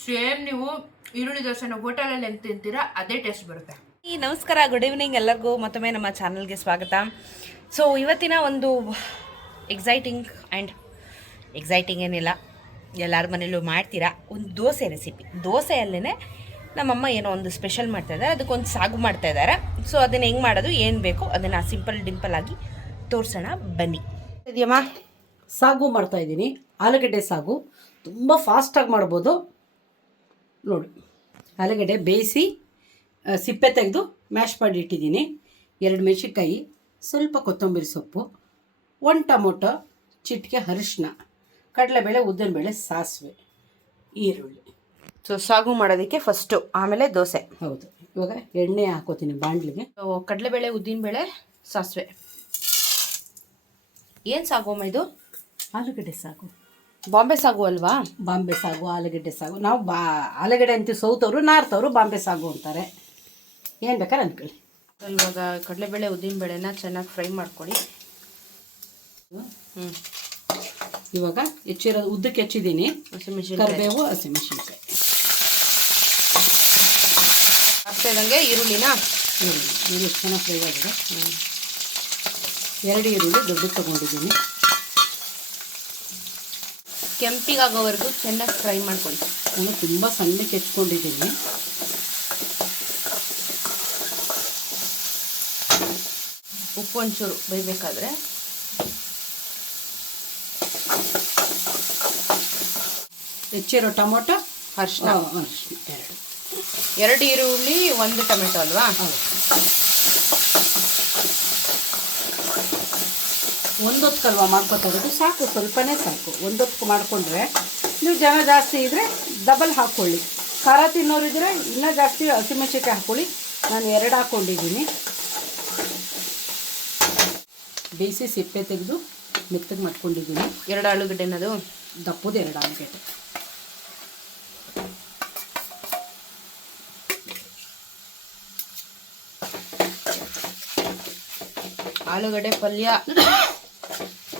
Same ನೀವು ಈರುಳ್ಳಿ ದೋಸೆನ ಹೋಟೆಲಲ್ಲಿ ಹೆಂಗೆ ತಿಂತೀರಾ ಅದೇ ಟೇಸ್ಟ್ ಬರುತ್ತೆ. ನಮಸ್ಕಾರ, ಗುಡ್ ಈವ್ನಿಂಗ್ ಎಲ್ಲರಿಗೂ. ಮತ್ತೊಮ್ಮೆ ನಮ್ಮ ಚಾನಲ್ಗೆ ಸ್ವಾಗತ. ಸೊ ಇವತ್ತಿನ ಒಂದು ಎಕ್ಸೈಟಿಂಗ್ ಏನಿಲ್ಲ, ಎಲ್ಲರ ಮನೇಲೂ ಮಾಡ್ತೀರಾ, ಒಂದು ದೋಸೆ ರೆಸಿಪಿ. ದೋಸೆಯಲ್ಲೇ ನಮ್ಮಮ್ಮ ಏನೋ ಒಂದು ಸ್ಪೆಷಲ್ ಮಾಡ್ತಾಯಿದ್ದಾರೆ, ಅದಕ್ಕೊಂದು ಸಾಗು ಮಾಡ್ತಾಯಿದ್ದಾರೆ. ಸೊ ಅದನ್ನು ಹೆಂಗೆ ಮಾಡೋದು, ಏನು ಬೇಕು ಅದನ್ನು ಡಿಂಪಲ್ ಆಗಿ ತೋರಿಸೋಣ ಬನ್ನಿ. ಇದೆಯಮ್ಮ, ಸಾಗು ಮಾಡ್ತಾಯಿದ್ದೀನಿ. ಆಲೂಗಡ್ಡೆ ಸಾಗು ತುಂಬ ಫಾಸ್ಟಾಗಿ ಮಾಡ್ಬೋದು ನೋಡಿ. ಆಲೂಗಡ್ಡೆ ಬೇಯಿಸಿ ಸಿಪ್ಪೆ ತೆಗೆದು ಮ್ಯಾಶ್ ಮಾಡಿ ಇಟ್ಟಿದ್ದೀನಿ. 2 ಮೆಣಸಿನ್ಕಾಯಿ, ಸ್ವಲ್ಪ ಕೊತ್ತಂಬರಿ ಸೊಪ್ಪು, 1 ಟೊಮೊಟೊ, ಚಿಟಿಕೆ ಅರಿಶಿನ, ಕಡಲೆಬೇಳೆ, ಉದ್ದಿನಬೇಳೆ, ಸಾಸಿವೆ, ಈರುಳ್ಳಿ. ಸೊ ಸಾಗು ಮಾಡೋದಕ್ಕೆ ಫಸ್ಟು, ಆಮೇಲೆ ದೋಸೆ. ಹೌದು, ಇವಾಗ ಎಣ್ಣೆ ಹಾಕೋತೀನಿ ಬಾಣಲಿಗೆ. ಕಡಲೆಬೇಳೆ, ಉದ್ದಿನಬೇಳೆ, ಸಾಸಿವೆ. ಏನು ಸಾಗಮ್ಮ ಇದು? ಆಲೂಗಡ್ಡೆ ಸಾಗು. ಬಾಂಬೆ ಸಾಗು ಅಲ್ವಾ? ಬಾಂಬೆ ಸಾಗು, ಆಲೂಗಡ್ಡೆ ಸಾಗು. ನಾವು ಆಲೂಗಡ್ಡೆ ಅಂತೀವಿ ಸೌತವರು, ನಾರ್ತವರು ಬಾಂಬೆ ಸಾಗು ಅಂತಾರೆ. ಏನು ಬೇಕಾದ್ರೆ ಅಂದ್ಕೊಳ್ಳಿ. ಇವಾಗ ಕಡಲೆಬೇಳೆ, ಉದ್ದಿನಬೇಳೆನ ಚೆನ್ನಾಗಿ ಫ್ರೈ ಮಾಡ್ಕೊಳ್ಳಿ. ಇವಾಗ ಉದ್ದಕ್ಕೆ ಹೆಚ್ಚಿದ್ದೀನಿ. ಕರಿಬೇವು, ಹಸಿಮೆಣಸಿನ್ಕಾಯಿ ಹಾಕ್ತಿದ್ದಂಗೆ ಈರುಳ್ಳಿನ ಈರುಳ್ಳಿ ಚೆನ್ನಾಗಿ ಫ್ರೈ ಆಗಿದೆ. 2 ಈರುಳ್ಳಿ ದೊಡ್ಡ ತೊಗೊಂಡಿದ್ದೀನಿ. ಕೆಂಪಿಗಾಗೋವರೆಗೂ ಚೆನ್ನಾಗಿ ಫ್ರೈ ಮಾಡ್ಕೊಳ್ಳಿ. ನಾನು ತುಂಬ ಸಣ್ಣಕ್ಕೆ ಹೆಚ್ಕೊಂಡಿದ್ದೀನಿ. ಉಪ್ಪು ಒಂಚೂರು ಬೇಯಬೇಕಾದ್ರೆ ಹೆಚ್ಚಿರೋ ಟೊಮೊಟೊ, ಅರಿಶಿನ, 2 ಈರುಳ್ಳಿ, 1 ಟೊಮೆಟೊ ಅಲ್ವಾ? ಒಂದೊತ್ತು ಮಾಡ್ಕೊತೋದು ಸಾಕು, ಸ್ವಲ್ಪನೇ ಸಾಕು. ಒಂದೊತ್ತು ಮಾಡಿಕೊಂಡ್ರೆ, ನೀವು ಜನ ಜಾಸ್ತಿ ಇದ್ದರೆ ಡಬಲ್ ಹಾಕ್ಕೊಳ್ಳಿ. ಖಾರ ತಿನ್ನೋರಿದ್ರೆ ಇನ್ನೂ ಜಾಸ್ತಿ ಹಸಿಮೆಣಸಿನ್ಕಾಯಿ ಹಾಕ್ಕೊಳ್ಳಿ. ನಾನು 2 ಹಾಕ್ಕೊಂಡಿದ್ದೀನಿ. ಬೇಯಿಸಿ ಸಿಪ್ಪೆ ತೆಗೆದು ಮೆತ್ತಗೆ ಮಾಡ್ಕೊಂಡಿದ್ದೀನಿ. 2 ಆಲೂಗಡ್ಡೆನದು ದಪ್ಪದು 2 ಆಲೂಗಡ್ಡೆ.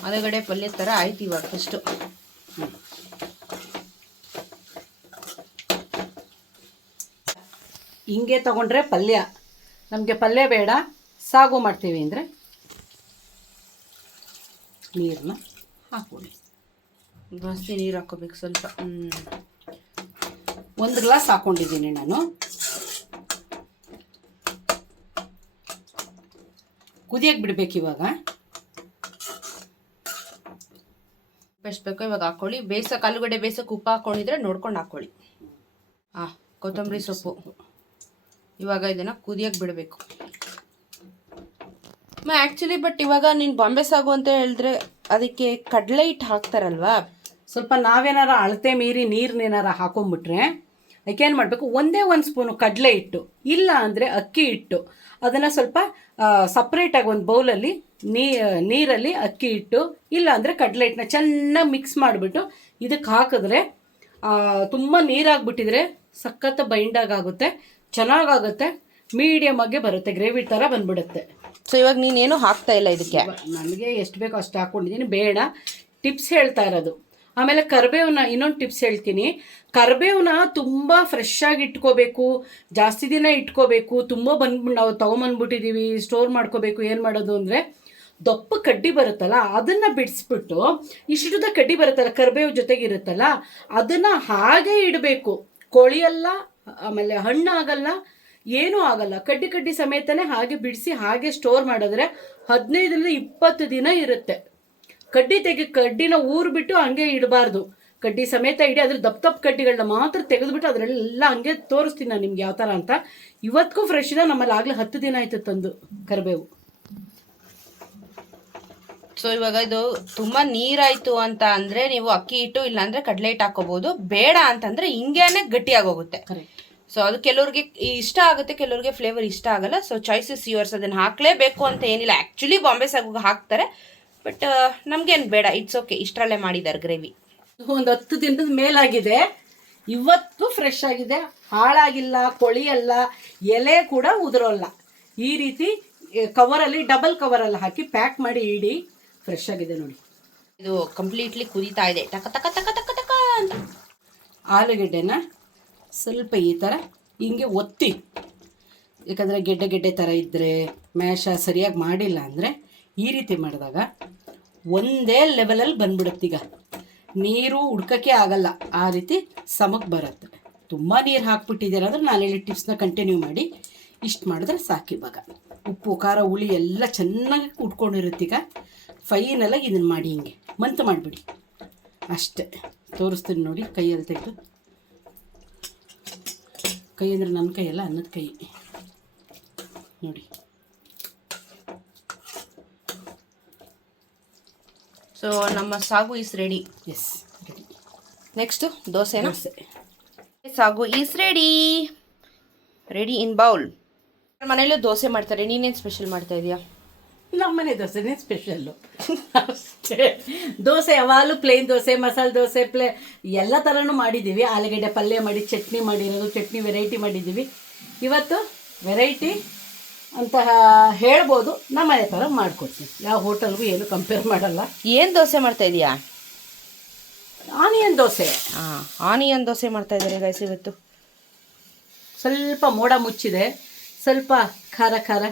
ಆಲೂಗಡ್ಡೆ ಪಲ್ಯ ಥರ ಆಯ್ತು ಇವಾಗ. ಫಸ್ಟು ಹಿಂಗೆ ತೊಗೊಂಡ್ರೆ ಪಲ್ಯ, ನಮಗೆ ಪಲ್ಯ ಬೇಡ, ಸಾಗು ಮಾಡ್ತೀವಿ ಅಂದರೆ ನೀರನ್ನ ಹಾಕ್ಕೊಳ್ಳಿ. ಜಾಸ್ತಿ ನೀರು ಹಾಕೋಬೇಕು ಸ್ವಲ್ಪ. 1 ಗ್ಲಾಸ್ ಹಾಕ್ಕೊಂಡಿದ್ದೀನಿ ನಾನು. ಕುದಿಯಕ್ಕೆ ಬಿಡ್ಬೇಕು ಇವಾಗ. ಎಷ್ಟು ಬೇಕೋ ಇವಾಗ ಹಾಕ್ಕೊಳ್ಳಿ. ಆಲೂಗಡ್ಡೆ ಬೇಯಿಸೋಕೆ ಉಪ್ಪು ಹಾಕ್ಕೊಂಡಿದ್ರೆ ನೋಡ್ಕೊಂಡು ಹಾಕ್ಕೊಳ್ಳಿ. ಕೊತ್ತಂಬರಿ ಸೊಪ್ಪು. ಇವಾಗ ಇದನ್ನು ಕುದಿಯಕ್ಕೆ ಬಿಡಬೇಕು. ಆ್ಯಕ್ಚುಲಿ ಬಟ್ ಇವಾಗ ನೀನು ಬಾಂಬೆ ಸಾಗು ಅಂತ ಹೇಳಿದ್ರೆ ಅದಕ್ಕೆ ಕಡಲೆ ಹಿಟ್ಟು ಹಾಕ್ತಾರಲ್ವಾ? ಸ್ವಲ್ಪ ನಾವೇನಾರ ಅಳತೆ ಮೀರಿ ನೀರನ್ನೇನಾರ ಹಾಕೊಂಡ್ಬಿಟ್ರೆ ಅದಕ್ಕೇನು ಮಾಡಬೇಕು, ಒಂದೇ 1 ಸ್ಪೂನು ಕಡಲೆ ಹಿಟ್ಟು, ಇಲ್ಲ ಅಂದರೆ ಅಕ್ಕಿ ಹಿಟ್ಟು, ಅದನ್ನು ಸ್ವಲ್ಪ ಸಪ್ರೇಟಾಗಿ ಒಂದು ಬೌಲಲ್ಲಿ ನೀರಲ್ಲಿ ಅಕ್ಕಿ ಹಿಟ್ಟು ಇಲ್ಲ ಅಂದರೆ ಕಡಲೆ ಹಿಟ್ಟನ್ನ ಚೆನ್ನಾಗಿ ಮಿಕ್ಸ್ ಮಾಡಿಬಿಟ್ಟು ಇದಕ್ಕೆ ಹಾಕಿದ್ರೆ, ತುಂಬ ನೀರಾಗ್ಬಿಟ್ಟಿದ್ರೆ ಸಖತ್ ಬೈಂಡಾಗುತ್ತೆ, ಚೆನ್ನಾಗಾಗುತ್ತೆ, ಮೀಡಿಯಮಾಗೆ ಬರುತ್ತೆ, ಗ್ರೇವಿ ಥರ ಬಂದ್ಬಿಡುತ್ತೆ. ಸೊ ಇವಾಗ ನೀನೇನು ಹಾಕ್ತಾ ಇಲ್ಲ ಇದಕ್ಕೆ? ನನಗೆ ಎಷ್ಟು ಬೇಕೋ ಅಷ್ಟು ಹಾಕ್ಕೊಂಡಿದ್ದೀನಿ. ಬೇಡ, ಟಿಪ್ಸ್ ಹೇಳ್ತಾ ಇರೋದು. ಆಮೇಲೆ ಕರಿಬೇವನ್ನ ಇನ್ನೊಂದು ಟಿಪ್ಸ್ ಹೇಳ್ತೀನಿ. ಕರಿಬೇವನ್ನ ತುಂಬ ಫ್ರೆಶ್ ಆಗಿ ಇಟ್ಕೋಬೇಕು, ಜಾಸ್ತಿ ದಿನ ಇಟ್ಕೋಬೇಕು. ತುಂಬ ನಾವು ತೊಗೊಂಬಂದ್ಬಿಟ್ಟಿದ್ದೀವಿ, ಸ್ಟೋರ್ ಮಾಡ್ಕೋಬೇಕು. ಏನು ಮಾಡೋದು ಅಂದರೆ, ದಪ್ಪ ಕಡ್ಡಿ ಬರುತ್ತಲ್ಲ ಅದನ್ನು ಬಿಡಿಸ್ಬಿಟ್ಟು, ಇಷ್ಟುದ ಕಡ್ಡಿ ಬರುತ್ತಲ್ಲ ಕರಿಬೇವು ಜೊತೆಗಿರುತ್ತಲ್ಲ ಅದನ್ನು ಹಾಗೆ ಇಡಬೇಕು. ಕೊಳಿಯಲ್ಲ, ಆಮೇಲೆ ಹಣ್ಣು ಆಗಲ್ಲ, ಏನೂ ಆಗಲ್ಲ. ಕಡ್ಡಿ ಸಮೇತನೇ ಹಾಗೆ ಬಿಡಿಸಿ ಹಾಗೆ ಸ್ಟೋರ್ ಮಾಡಿದ್ರೆ 15ರಿಂದ 20 ದಿನ ಇರುತ್ತೆ. ಕಡ್ಡಿನ ಊರ್ಬಿಟ್ಟು ಹಂಗೆ ಇಡಬಾರ್ದು, ಕಡ್ಡಿ ಸಮೇತ ಇಡಿ. ಅದ್ರ ದಪ್ಪ ಕಡ್ಡಿಗಳನ್ನ ಮಾತ್ರ ತೆಗೆದುಬಿಟ್ಟು ಅದರೆಲ್ಲ ಹಂಗೆ ತೋರಿಸ್ತೀನಿ ನಾನು ನಿಮ್ಗೆ ಯಾವ ಥರ ಅಂತ. ಇವತ್ತಿಗೂ ಫ್ರೆಶ್ ಇದೆ, ನಮ್ಮಲ್ಲಿ ಆಗಲೇ 10 ದಿನ ಆಯ್ತು ತಂದು ಕರಿಬೇವು. ಸೊ ಇವಾಗ ಇದು ತುಂಬ ನೀರಾಯಿತು ಅಂತ ಅಂದರೆ ನೀವು ಅಕ್ಕಿ ಹಿಟ್ಟು ಇಲ್ಲಾಂದರೆ ಕಡಲೆ ಹಿಟ್ಟು ಹಾಕೋಬೋದು. ಬೇಡ ಅಂತಂದರೆ ಹಿಂಗೇನೆ ಗಟ್ಟಿಯಾಗೋಗುತ್ತೆ. ಕರೆಕ್ಟ್. ಸೊ ಅದು ಕೆಲವ್ರಿಗೆ ಇಷ್ಟ ಆಗುತ್ತೆ, ಕೆಲವ್ರಿಗೆ ಫ್ಲೇವರ್ ಇಷ್ಟ ಆಗಲ್ಲ. So choice is yours. ಅದನ್ನು ಹಾಕಲೇಬೇಕು ಅಂತ ಏನಿಲ್ಲ. ಆ್ಯಕ್ಚುಲಿ ಬಾಂಬೆ ಸಾಗು ಹಾಕ್ತಾರೆ, ಬಟ್ ನಮಗೇನು ಬೇಡ, ಇಟ್ಸ್ ಓಕೆ. ಇಷ್ಟರಲ್ಲೇ ಮಾಡಿದ್ದಾರೆ ಗ್ರೇವಿ. ಒಂದು 10 ದಿನದ ಮೇಲಾಗಿದೆ, ಇವತ್ತು ಫ್ರೆಶ್ ಆಗಿದೆ, ಹಾಳಾಗಿಲ್ಲ, ಕೊಳಿಯಲ್ಲ, ಎಲೆ ಕೂಡ ಉದುರೋಲ್ಲ. ಈ ರೀತಿ ಕವರಲ್ಲಿ, ಡಬಲ್ ಕವರಲ್ಲಿ ಹಾಕಿ ಪ್ಯಾಕ್ ಮಾಡಿ ಇಡಿ. ಫ್ರೆಶ್ ಆಗಿದೆ ನೋಡಿ. ಇದು ಕಂಪ್ಲೀಟ್ಲಿ ಕುದೀತಾ ಇದೆ, ಟಕ ಟಕ ಟಕ ಟಕ ಟಕ ಅಂತ. ಆಲೂಗಡ್ಡೆನ ಸ್ವಲ್ಪ ಈ ಥರ ಹಿಂಗೆ ಒತ್ತಿ, ಯಾಕಂದರೆ ಗೆಡ್ಡೆ ಗೆಡ್ಡೆ ಥರ ಇದ್ದರೆ ಮ್ಯಾಶ ಸರಿಯಾಗಿ ಮಾಡಿಲ್ಲ ಅಂದರೆ ಈ ರೀತಿ ಮಾಡಿದಾಗ ಒಂದೇ ಲೆವೆಲಲ್ಲಿ ಬಂದ್ಬಿಡುತ್ತೀಗ, ನೀರು ಹುಡ್ಕೋಕ್ಕೆ ಆಗಲ್ಲ, ಆ ರೀತಿ ಸಮಕ್ಕೆ ಬರುತ್ತೆ. ತುಂಬ ನೀರು ಹಾಕ್ಬಿಟ್ಟಿದ್ದೀರ ಅಂದರೆ ನಾನು ಹೇಳಿ ಟಿಪ್ಸ್ನ ಕಂಟಿನ್ಯೂ ಮಾಡಿ ಇಷ್ಟು ಮಾಡಿದ್ರೆ ಸಾಕು. ಇವಾಗ ಉಪ್ಪು ಖಾರ ಹುಳಿ ಎಲ್ಲ ಚೆನ್ನಾಗಿ ಉಟ್ಕೊಂಡಿರುತ್ತೀಗ ಫೈನಲಾಗಿ ಇದನ್ನು ಮಾಡಿ ಹಿಂಗೆ ಮಂತ್ ಮಾಡಿಬಿಡಿ ಅಷ್ಟೇ. ತೋರಿಸ್ತೀನಿ ನೋಡಿ, ಕೈಯಲ್ಲಿ ತೆಗೆದು. ಕೈ ಅಂದರೆ ನನ್ನ ಕೈಯಲ್ಲ, ಅನ್ನದ ಕೈ ನೋಡಿ. ಸೊ ನಮ್ಮ sagu is ready. Yes, ready. Next ದೋಸೆನ sagu is ready, ready in bowl. ಮನೇಲಿ ದೋಸೆ ಮಾಡ್ತಾರೆ, ನೀನೇನು ಸ್ಪೆಷಲ್ ಮಾಡ್ತಾ ಇದೀಯಾ? ನಮ್ಮನೆ ದೋಸೆನೇ ಸ್ಪೆಷಲ್ಲು ಅಷ್ಟೇ. ದೋಸೆ ಯಾವಾಗಲೂ ಪ್ಲೇನ್ ದೋಸೆ, ಮಸಾಲೆ ದೋಸೆ, ಎಲ್ಲ ಥರನೂ ಮಾಡಿದ್ದೀವಿ. ಆಲೂಗಡ್ಡೆ ಪಲ್ಯ ಮಾಡಿ, ಚಟ್ನಿ ಮಾಡಿರೋದು, ಚಟ್ನಿ ವೆರೈಟಿ ಮಾಡಿದ್ದೀವಿ. ಇವತ್ತು ವೆರೈಟಿ ಅಂತ ಹೇಳ್ಬೋದು, ನಮ್ಮನೆ ಥರ ಮಾಡ್ಕೊಡ್ತೀನಿ. ಯಾವ ಹೋಟೆಲ್ಗೂ ಏನು ಕಂಪೇರ್ ಮಾಡಲ್ಲ. ಏನು ದೋಸೆ ಮಾಡ್ತಾ ಇದೀಯಾ? ಆನಿಯನ್ ದೋಸೆ. ಆನಿಯನ್ ದೋಸೆ ಮಾಡ್ತಾ ಇದ್ದಾರೆ ಗೈಸ್ ಇವತ್ತು. ಸ್ವಲ್ಪ ಮೋಡ ಮುಚ್ಚಿದೆ, ಸ್ವಲ್ಪ ಖಾರ ಖಾರ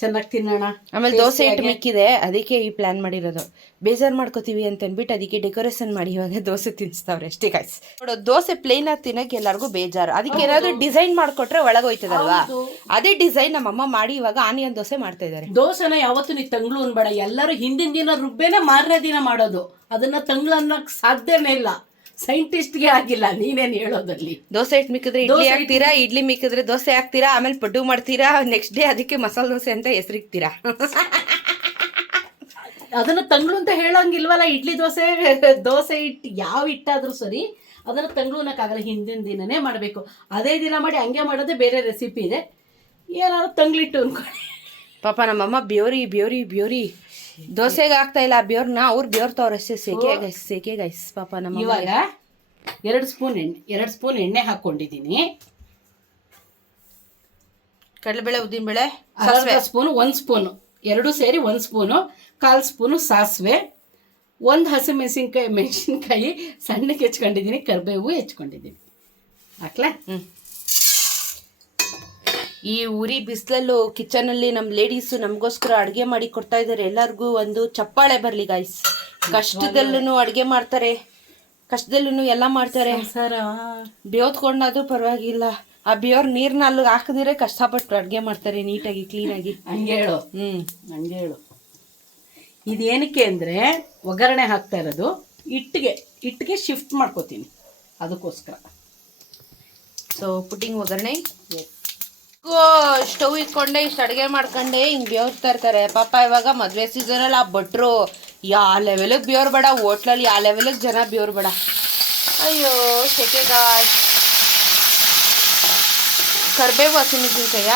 ಚೆನ್ನಾಗಿ ತಿನ್ನೋಣ. ಆಮೇಲೆ ದೋಸೆ ಹಿಟ್ಟು ಮಿಕ್ಕಿದೆ, ಅದಕ್ಕೆ ಈ ಪ್ಲಾನ್ ಮಾಡಿರೋದು. ಬೇಜಾರು ಮಾಡ್ಕೋತೀವಿ ಅಂತ ಅಂದ್ಬಿಟ್ಟು ಅದಕ್ಕೆ ಡೆಕೋರೇಷನ್ ಮಾಡಿ ಇವಾಗ ದೋಸೆ ತಿನ್ನಿಸ್ತಾವ್ರೆ ಅಷ್ಟೇ ಗೈಸ್. ನೋಡು, ದೋಸೆ ಪ್ಲೇನ್ ಆಗಿ ತಿನ್ನಕ್ಕೆ ಎಲ್ಲರಿಗೂ ಬೇಜಾರು, ಅದಕ್ಕೆ ಏನಾದ್ರು ಡಿಸೈನ್ ಮಾಡ್ಕೊಟ್ರೆ ಒಳಗೋಯ್ತದಲ್ವಾ, ಅದೇ ಡಿಸೈನ್ ನಮ್ಮಮ್ಮ ಮಾಡಿ ಇವಾಗ ಆನಿಯನ್ ದೋಸೆ ಮಾಡ್ತಾ ಇದ್ದಾರೆ. ದೋಸೆನ ಯಾವತ್ತು ನೀ ತಂಗ್ಳು ಅನ್ಬೇಡ, ಎಲ್ಲರೂ ಹಿಂದಿನ ದಿನ ರುಬ್ಬೇನೆ ಮಾರನೇ ದಿನ ಮಾಡೋದು. ಅದನ್ನ ತಂಗ್ಳು ಅನ್ನೋಕೆ ಸಾಧ್ಯನೇ ಇಲ್ಲ, ಸೈಂಟಿಸ್ಟ್ಗೆ ಆಗಿಲ್ಲ. ನೀನೇನು ಹೇಳೋದಲ್ಲಿ ದೋಸೆ ಹಿಟ್ಟು ಮಿಕ್ಕಿದ್ರೆ ಇಡ್ಲಿ ಹಾಕ್ತೀರಾ, ಇಡ್ಲಿ ಮಿಕ್ಕಿದ್ರೆ ದೋಸೆ ಹಾಕ್ತೀರಾ, ಆಮೇಲೆ ಪಡ್ಡು ಮಾಡ್ತೀರಾ, ನೆಕ್ಸ್ಟ್ ಡೇ ಅದಕ್ಕೆ ಮಸಾಲೆ ದೋಸೆ ಅಂತ ಹೆಸರಿಕ್ತೀರಾ. ಅದನ್ನ ತಂಗ್ಳು ಅಂತ ಹೇಳೋಂಗಿಲ್ವಲ್ಲ. ಇಡ್ಲಿ ದೋಸೆ, ದೋಸೆ ಹಿಟ್ಟು ಯಾವ ಹಿಟ್ಟಾದ್ರೂ ಸರಿ ಅದನ್ನು ತಂಗ್ಳು ಅನ್ನೋಕ್ಕಾಗಲ್ಲ, ಹಿಂದಿನ ದಿನನೇ ಮಾಡಬೇಕು. ಅದೇ ದಿನ ಮಾಡಿ ಹಂಗೆ ಮಾಡೋದೇ ಬೇರೆ ರೆಸಿಪಿ ಇದೆ. ಏನಾದ್ರು ತಂಗ್ಳಿಟ್ಟು ಅನ್ಕೊಳ್ಳಿ. ಪಾಪ ನಮ್ಮಮ್ಮ ಬ್ಯೋರಿ ದೋಸೆಗೆ ಆಗ್ತಾ ಇಲ್ಲ ಬ್ಯೋರ್ನ, ಅವ್ರು ಬ್ಯೋರ್ತವ್ರ ಅಷ್ಟೇ. ಸೇಕೆ ಗೈಸ್ ಪಾಪ ನಮ್ಮ. ಇವಾಗ 2 ಸ್ಪೂನ್ ಎಣ್ಣೆ ಹಾಕ್ಕೊಂಡಿದ್ದೀನಿ. ಕಡಲೆಬೇಳೆ, ಉದ್ದಿನಬೇಳೆ, ಅರ್ಧ ಸ್ಪೂನು, 1 ಸ್ಪೂನು, 2 ಸೇರಿ 1 ಸ್ಪೂನು, 1/4 ಸ್ಪೂನು ಸಾಸಿವೆ, 1 ಮೆಣಸಿನ್ಕಾಯಿ ಸಣ್ಣಕ್ಕೆ ಹೆಚ್ಕೊಂಡಿದ್ದೀನಿ, ಕರಿಬೇವು ಹೆಚ್ಕೊಂಡಿದ್ದೀನಿ. ಹಾಕ್ಲಾ? ಈ ಉರಿ ಬಿಸಿಲಲ್ಲೂ ಕಿಚನಲ್ಲಿ ನಮ್ಮ ಲೇಡೀಸು ನಮಗೋಸ್ಕರ ಅಡುಗೆ ಮಾಡಿ ಕೊಡ್ತಾ ಇದ್ದಾರೆ. ಎಲ್ಲರಿಗೂ ಒಂದು ಚಪ್ಪಾಳೆ ಬರಲಿ ಗಾಯ್ಸ್. ಕಷ್ಟದಲ್ಲೂ ಅಡುಗೆ ಮಾಡ್ತಾರೆ, ಕಷ್ಟದಲ್ಲೂ ಎಲ್ಲ ಮಾಡ್ತಾರೆ. ಬೇವ್ತ್ಕೊಂಡಾದ್ರೂ ಪರವಾಗಿಲ್ಲ, ಆ ಬೇವ್ರ ನೀರ್ನ ಅಲ್ಲಿಗೆ ಹಾಕಿದ್ರೆ ಕಷ್ಟಪಟ್ಟು ಅಡುಗೆ ಮಾಡ್ತಾರೆ ನೀಟಾಗಿ ಕ್ಲೀನಾಗಿ. ಹಂಗೆ ಹೇಳು. ಹಂಗೆ ಹೇಳು. ಇದೇನಕ್ಕೆ ಅಂದರೆ ಒಗ್ಗರಣೆ ಹಾಕ್ತಾ ಇರೋದು ಹಿಟ್ಟಿಗೆ ಶಿಫ್ಟ್ ಮಾಡ್ಕೋತೀನಿ, ಅದಕ್ಕೋಸ್ಕರ. ಸೊ ಪುಟ್ಟಿಂಗ್ ಒಗ್ಗರಣೆ. ಸ್ಟವ್ ಇಟ್ಕೊಂಡೆ ಇಷ್ಟು ಅಡುಗೆ ಮಾಡ್ಕೊಂಡೆ ಹಿಂಗೆ ಬೇವ್ರ್ತಾ ಇರ್ತಾರೆ ಪಾಪ. ಇವಾಗ ಮದುವೆ ಸೀಸನಲ್ಲಿ ಆ ಭಟ್ರು ಯಾವ ಲೆವೆಲಿಗೆ ಬೇವ್ರು ಬೇಡ, ಹೋಟ್ಲಲ್ಲಿ ಯಾವ ಲೆವೆಲಿಗೆ ಜನ ಬೇವ್ರು ಬೇಡ. ಅಯ್ಯೋ ಸೆಕೆಗ. ಕರಿಬೇವು, ಹಸಿಮೆಣಸಿನ್ಕಾಯ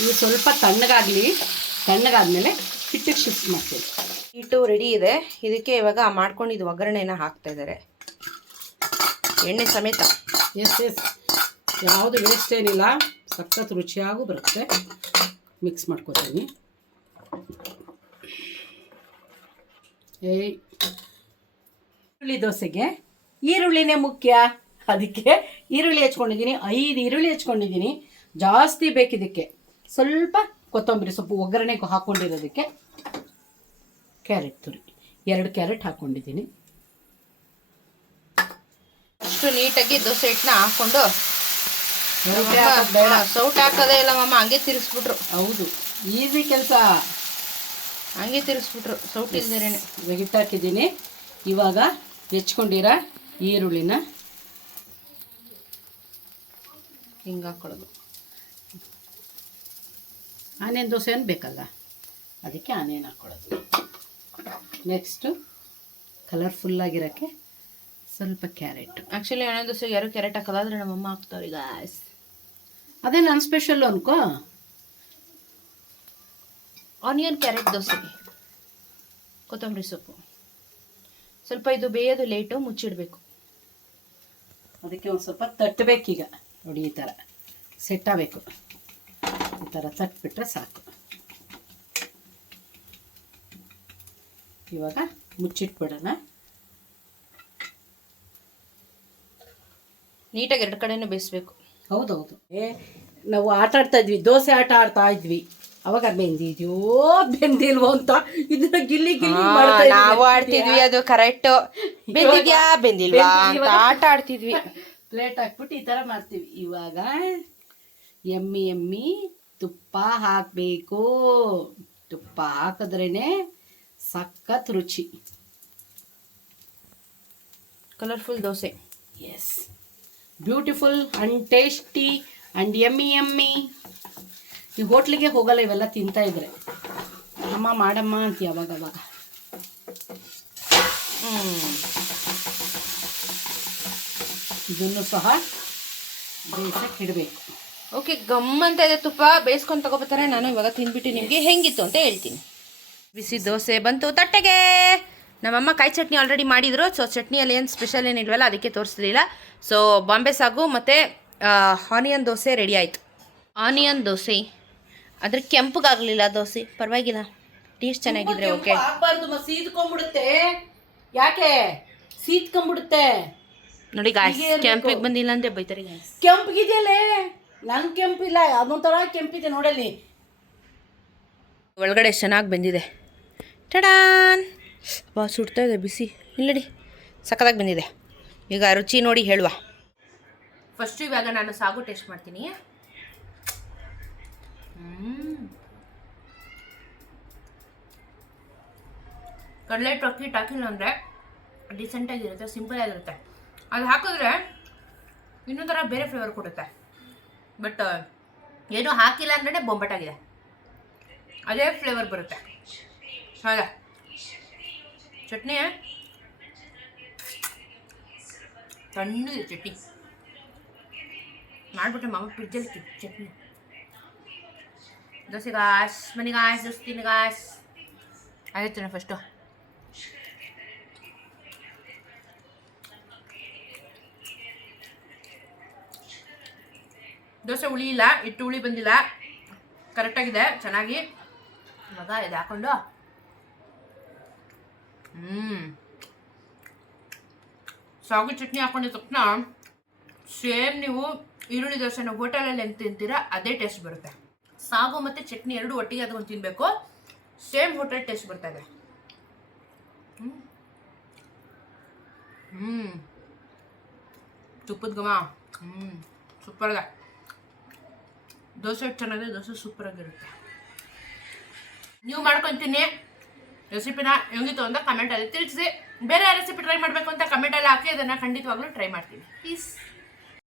ಇದು ಸ್ವಲ್ಪ ತಣ್ಣಗಾದ್ಮೇಲೆ ಹಿಟ್ಟಿಗೆ ಶಿಫ್ಟ್ ಮಾಡ್ತೀನಿ. ಹಿಟ್ಟು ರೆಡಿ ಇದೆ, ಇದಕ್ಕೆ ಇವಾಗ ಮಾಡ್ಕೊಂಡಿದ್ದು ಒಗ್ಗರಣೆನ ಹಾಕ್ತಾ ಇದ್ದಾರೆ ಎಣ್ಣೆ ಸಮೇತ. ಎಸ್ ಯಾವುದು ವೇಸ್ಟ್ ಏನಿಲ್ಲ, ಸಖತ್ ರುಚಿಯಾಗೂ ಬರುತ್ತೆ. ಮಿಕ್ಸ್ ಮಾಡ್ಕೊತೀನಿ. ಈರುಳ್ಳಿ ದೋಸೆಗೆ ಈರುಳ್ಳಿನೇ ಮುಖ್ಯ, ಅದಕ್ಕೆ ಈರುಳ್ಳಿ ಹೆಚ್ಕೊಂಡಿದ್ದೀನಿ. 5 ಈರುಳ್ಳಿ ಹೆಚ್ಕೊಂಡಿದ್ದೀನಿ, ಜಾಸ್ತಿ ಬೇಕಿದ್ದಕ್ಕೆ. ಸ್ವಲ್ಪ ಕೊತ್ತಂಬರಿ ಸೊಪ್ಪು ಒಗ್ಗರಣೆಗೆ ಹಾಕ್ಕೊಂಡಿರೋದಕ್ಕೆ. ಕ್ಯಾರೆಟ್ ತುರಿ 2 ಕ್ಯಾರೆಟ್ ಹಾಕ್ಕೊಂಡಿದ್ದೀನಿ. ಅಷ್ಟು ನೀಟಾಗಿ ದೋಸೆ ಹಿಟ್ಟನ್ನ ಹಾಕ್ಕೊಂಡು ಸೌಟ್ ಹಾಕೋದೇ ಇಲ್ಲ ಮಮ್ಮ, ಹಂಗೆ ತಿರ್ಸ್ಬಿಟ್ರು. ಹೌದು, ಈಸಿ ಕೆಲಸ, ಹಂಗೆ ತಿರ್ಸ್ಬಿಟ್ರು ಸೌಟ್ ಇಲ್ದೇನೆ. ಹಿಟ್ಟಾಕಿದ್ದೀನಿ. ಇವಾಗ ಹೆಚ್ಕೊಂಡಿರೋ ಈರುಳ್ಳಿನ ಹಿಂಗೆ ಹಾಕ್ಕೊಳ್ಳೋದು. ಆನಿಯನ್ ದೋಸೆ ಏನು ಬೇಕಲ್ಲ, ಅದಕ್ಕೆ ಆನಿಯನ್ ಹಾಕ್ಕೊಳ್ಳೋದು. ನೆಕ್ಸ್ಟು ಕಲರ್ಫುಲ್ಲಾಗಿರೋಕ್ಕೆ ಸ್ವಲ್ಪ ಕ್ಯಾರೆಟ್. ಆ್ಯಕ್ಚುಲಿ ಆನಿಯನ್ ದೋಸೆಗೆ ಯಾರು ಕ್ಯಾರೆಟ್ ಹಾಕೋದಾದ್ರೆ ನಮ್ಮಮ್ಮ ಹಾಕ್ತಾವ್ರೆ ಈಗ. ಅದೇ ನನ್ನ ಸ್ಪೆಷಲ್ ಅನ್ಕೋ. ಆನಿಯನ್ ಕ್ಯಾರೆಟ್ ದೋಸೆಗೆ ಕೊತ್ತಂಬರಿ ಸೊಪ್ಪು ಸ್ವಲ್ಪ. ಇದು ಬೇಯೋದು ಲೇಟು, ಮುಚ್ಚಿಡಬೇಕು. ಅದಕ್ಕೆ ಒಂದು ಸ್ವಲ್ಪ ತಟ್ಟಬೇಕೀಗ. ನೋಡಿ, ಈ ಥರ ಸೆಟ್ ಆಗಬೇಕು. ಈ ಥರ ತಟ್ಬಿಟ್ರೆ ಸಾಕು. ಇವಾಗ ಮುಚ್ಚಿಟ್ಬಿಡೋಣ. ನೀಟಾಗಿ ಎರಡು ಕಡೆನೂ ಬೇಯಿಸ್ಬೇಕು. ಹೌದೌದು. ನಾವು ಆಟ ಆಡ್ತಾ ಇದ್ವಿ, ದೋಸೆ ಆಟ ಆಡ್ತಾ ಇದ್ವಿ. ಅವಾಗ ಬೆಂದಿಲ್ವೋ ಅಂತ ಇದನ್ನ ಗಿಲ್ಲಿ ಮಾಡ್ತಾ ಇದ್ವಿ. ನಾವು ಆಡ್ತಿದ್ವಿ, ಅದು ಕರೆಕ್ಟ್. ಬೆಂದಿದ್ಯಾ ಬೆಂದಿಲ್ವಾ ಅಂತ ಆಟ ಆಡ್ತಿದ್ವಿ. ಪ್ಲೇಟ್ ಹಾಕ್ಬಿಟ್ಟು ಈ ಥರ ಮಾಡ್ತೀವಿ. ಇವಾಗ ಎಮ್ಮಿ ತುಪ್ಪ ಹಾಕಬೇಕು. ತುಪ್ಪ ಹಾಕಿದ್ರೇ ಸಖತ್ ರುಚಿ. Colourful dosa. Yes, beautiful and tasty and yummy. ಈ ಹೋಟ್ಲಿಗೆ ಹೋಗಲ್ಲ ಇವೆಲ್ಲ ತಿಂತಾ ಇದ್ರೆ. ಅಮ್ಮ ಮಾಡಮ್ಮ ಅಂತ ಅವಾಗ. ಇದನ್ನು ಸಹ ಬೇಯಿಸಕ್ಕೆ ಇಡಬೇಕು. ಓಕೆ, ಗಮ್ ಅಂತ ಇದೆ. ತುಪ್ಪ ಬೇಯಿಸ್ಕೊಂಡು ತಗೋಬರ್ತಾರೆ. ನಾನು ಇವಾಗ ತಿಂದ್ಬಿಟ್ಟು ನಿಮಗೆ ಹೆಂಗಿತ್ತು ಅಂತ ಹೇಳ್ತೀನಿ. ಬಿಸಿ ದೋಸೆ ಬಂತು ತಟ್ಟೆಗೆ. ನಮ್ಮಮ್ಮ ಕಾಯಿ ಚಟ್ನಿ ಆಲ್ರೆಡಿ ಮಾಡಿದ್ರು. ಸೊ ಚಟ್ನಿಯಲ್ಲಿ ಏನು ಸ್ಪೆಷಲ್ ಏನಿಲ್ವಲ್ಲ, ಅದಕ್ಕೆ ತೋರಿಸ್ಲಿಲ್ಲ. ಸೊ ಬಾಂಬೆ ಸಾಗು ಮತ್ತು ಆನಿಯನ್ ದೋಸೆ ರೆಡಿ ಆಯಿತು. ಆನಿಯನ್ ದೋಸೆ ಅದ್ರ ಕೆಂಪಗಾಗಲಿಲ್ಲ ದೋಸೆ, ಪರವಾಗಿಲ್ಲ, ಟೇಸ್ಟ್ ಚೆನ್ನಾಗಿದ್ರೆ ಓಕೆ. ಹಾಕ್ಬಾರ್ದು, ಸೀದ್ಕೊಂಡ್ಬಿಡುತ್ತೆ. ಯಾಕೆ ಸೀದ್ಕೊಂಡ್ಬಿಡುತ್ತೆ ನೋಡಿ ಗಾಯ್ಸ್, ಕೆಂಪಿಗೆ ಬಂದಿಲ್ಲ ಅಂದರೆ ಬೈತಾರೆ ಗಾಯ್ಸ್. ಕೆಂಪಗಿದೆಯಲ್ಲೇ, ನನ್ನ ಕೆಂಪಿಲ್ಲ, ಅದೊಂಥರ ಕೆಂಪಿದೆ ನೋಡಲ್ಲಿ. ಒಳಗಡೆ ಚೆನ್ನಾಗಿ ಬೆಂದಿದೆ. ಟಡಾನ್, ಬಾ ಸುಡ್ತಾ ಇದೆ ಬಿಸಿ. ಇಲ್ಲಡಿ, ಸಖತ್ತಾಗಿ ಬಂದಿದೆ. ಈಗ ರುಚಿ ನೋಡಿ ಹೇಳುವ. ಫಸ್ಟು ಇವಾಗ ನಾನು ಸಾಗು ಟೇಸ್ಟ್ ಮಾಡ್ತೀನಿ. ಕಡಲೆ ಟೊಕ್ಕಿ ಹಾಕಿಲ್ಲ ಅಂದರೆ ಡಿಸೆಂಟಾಗಿರುತ್ತೆ, ಸಿಂಪಲ್ ಆಗಿರುತ್ತೆ. ಅದು ಹಾಕಿದ್ರೆ ಇನ್ನೊಂದು ಥರ ಬೇರೆ ಫ್ಲೇವರ್ ಕೊಡುತ್ತೆ. ಬಟ್ ಏನೂ ಹಾಕಿಲ್ಲ ಅಂದ್ರೆ ಬೊಂಬಟ್ಟಾಗಿದೆ, ಅದೇ ಫ್ಲೇವರ್ ಬರುತ್ತೆ. ಹೌದಾ, ಚಟ್ನಿ ತಣ್ಣಗಿದೆ. ಚಟ್ನಿ ಮಾಡಿಬಿಟ್ಟೆ ಮಾಮ ಫ್ರಿಜ್ಜಲ್ಲಿ ಚಟ್ನಿ. ದೋಸೆ ಗಾಸ್, ಮನೆ ಗಾಸ್, ದೋಸ್ತಿನ ಗಾಸ್ ಆಯ್ತು. ಫಸ್ಟು ದೋಸೆ ಹುಳಿ ಇಲ್ಲ, ಹಿಟ್ಟು ಹುಳಿ ಬಂದಿಲ್ಲ, ಕರೆಕ್ಟಾಗಿದೆ, ಚೆನ್ನಾಗಿ. ಇವಾಗ ಇದು ಹಾಕೊಂಡು ಸಾಗು ಚಟ್ನಿ ಹಾಕೊಂಡಿದ ತಕ್ಷಣ ಸೇಮ್ ನೀವು ಈರುಳ್ಳಿ ದೋಸೆನ ಹೋಟೆಲಲ್ಲಿ ಹೆಂಗೆ ತಿಂತೀರಾ ಅದೇ ಟೇಸ್ಟ್ ಬರುತ್ತೆ. ಸಾಗು ಮತ್ತು ಚಟ್ನಿ ಎರಡು ಒಟ್ಟಿಗೆ ಅದನ್ನು ತಿನ್ನಬೇಕು, ಸೇಮ್ ಹೋಟೆಲ್ ಟೇಸ್ಟ್ ಬರ್ತಾ ಇದೆ. ತುಪ್ಪದ ಘಮ ಸೂಪರ್ಗ. ದೋಸೆ ಚೆನ್ನಾಗಿದೆ, ದೋಸೆ ಸೂಪರಾಗಿರುತ್ತೆ. ನೀವು ಮಾಡ್ಕೊತೀನಿ ರೆಸಿಪಿನ ಹೆಂಗಿತ್ತು ಅಂತ ಕಮೆಂಟಲ್ಲಿ ತಿಳಿಸಿ. ಬೇರೆ ರೆಸಿಪಿ ಟ್ರೈ ಮಾಡಬೇಕು ಅಂತ ಕಮೆಂಟಲ್ಲಿ ಹಾಕಿ, ಅದನ್ನು ಖಂಡಿತವಾಗ್ಲೂ ಟ್ರೈ ಮಾಡ್ತೀನಿ ಪ್ಲೀಸ್.